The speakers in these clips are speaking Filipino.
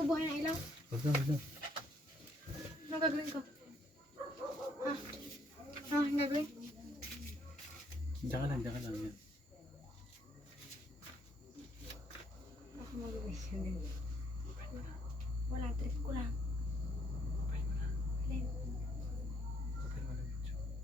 ko buhay ng ilaw. Huwag na, huwag na. Ano gagawin ko? Ha? Ano gagawin? Diyan ka lang, diyan ka lang. Yan. Ako mag-uwi. Wala, trip ko lang. Kapay mo na. Alin? Kapay mo na medyo.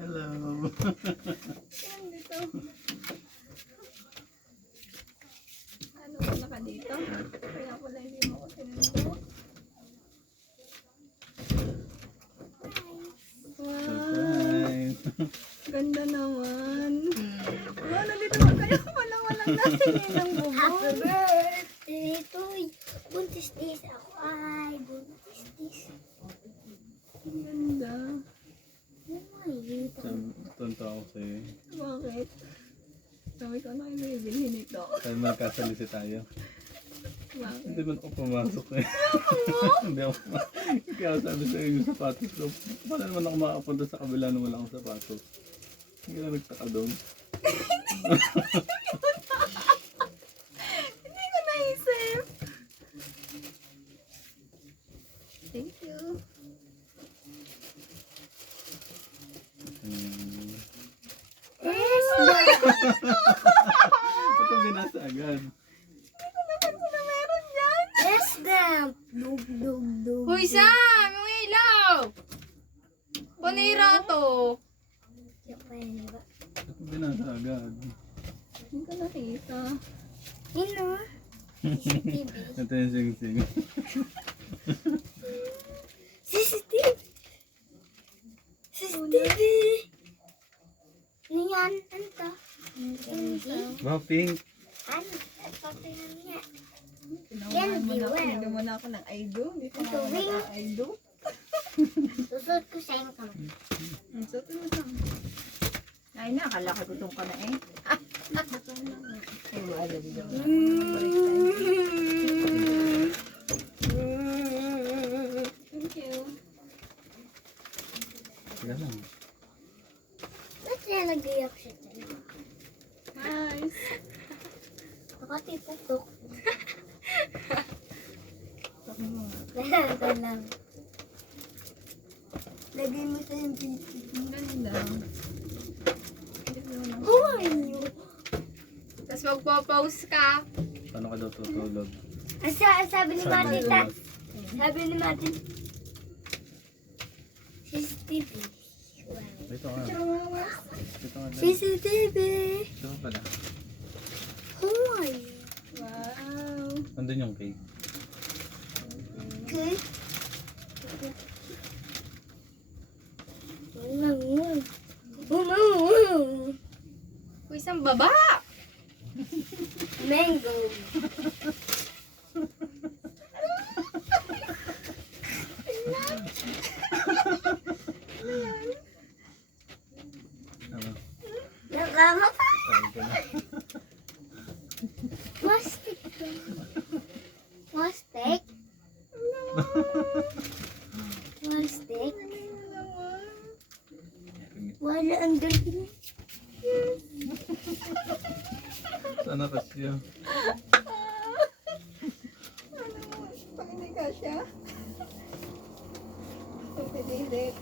Hello. Saan dito? Ano ba naka dito? Kaya pala hindi mo ako sinundo. Wow, Surprise. ganda naman. Wow, nandito ba kayo? Walang natingin ng Happy bubong. birthday to you. Buntis this ako ay buntis this. Ang ganda. Oh my God. Tunto ako sa'yo. Bakit? Sabi ko na kayo bibilhin ito. Tayo magkasalisi tayo. Bakit? Hindi man ako pumasok eh. Hindi ako. Kaya sabi sa'yo yung sapatos ko. Paano naman ako makapunta sa kabila nung wala akong sapatos? Hindi ka na nagtaka doon. Hindi ko naisip. Thank you. Yes. Ito binasa agad. Naman ko na meron dyan. Yes, damn. Dug, dug, dug. Hoy, Sam! Yung ilaw! Panira to. Japan ba? Ito binasa agad. Hindi ko nakita. Ino? CCTV. Ito yung sing-sing. CCTV. CCTV. Ano yan? Ano to? Candy? Wow, pink. Ano? Ito tingnan niya. Tinawanan mo na ako. Well. Nagam mo na ako ng aido. Hindi ko Ito, na wing. ng aido. Susot ko sa inyo kamay. Ang sabi mo Sam. Ay na, akala ko gutom ka na eh. Gutom na nga. Ay, wala dito. Thank you. Sige lang. Ba't siya nag-iyak siya dyan? Nice. Nakatiputok. Sabi mo nga. Ito lang. Lagay mo sa yung PC. Ang ganda. Hindi ko naman. Oh my God. Tapos magpo-pause ka. Paano ka daw tutulog? Sabi ni Martin, sabi ni Martin, CCTV. Ito nga. Ito nga. CCTV. Ito nga pala. Oh my Wow. Nandun yung cake. God. Uy, isang baba! Mango. Ano? Nakakapa. Sabi ko na. Mastik. Mastik? Mastik? Wala ang galing. Sana kasi yun. Pag hindi ka siya. Pipilit.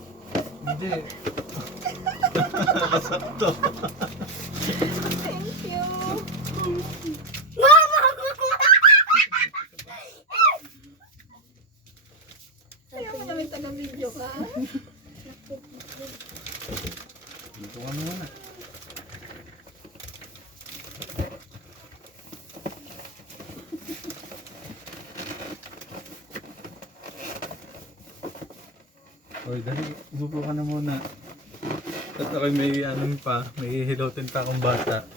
Hindi. Nakasakto. Thank you. Mama! Ayaw mo namin taga-video ka. Dito ka muna. Hoy, dali. Umupo ka na muna. At ako'y may anong pa, may hihilotin pa akong bata.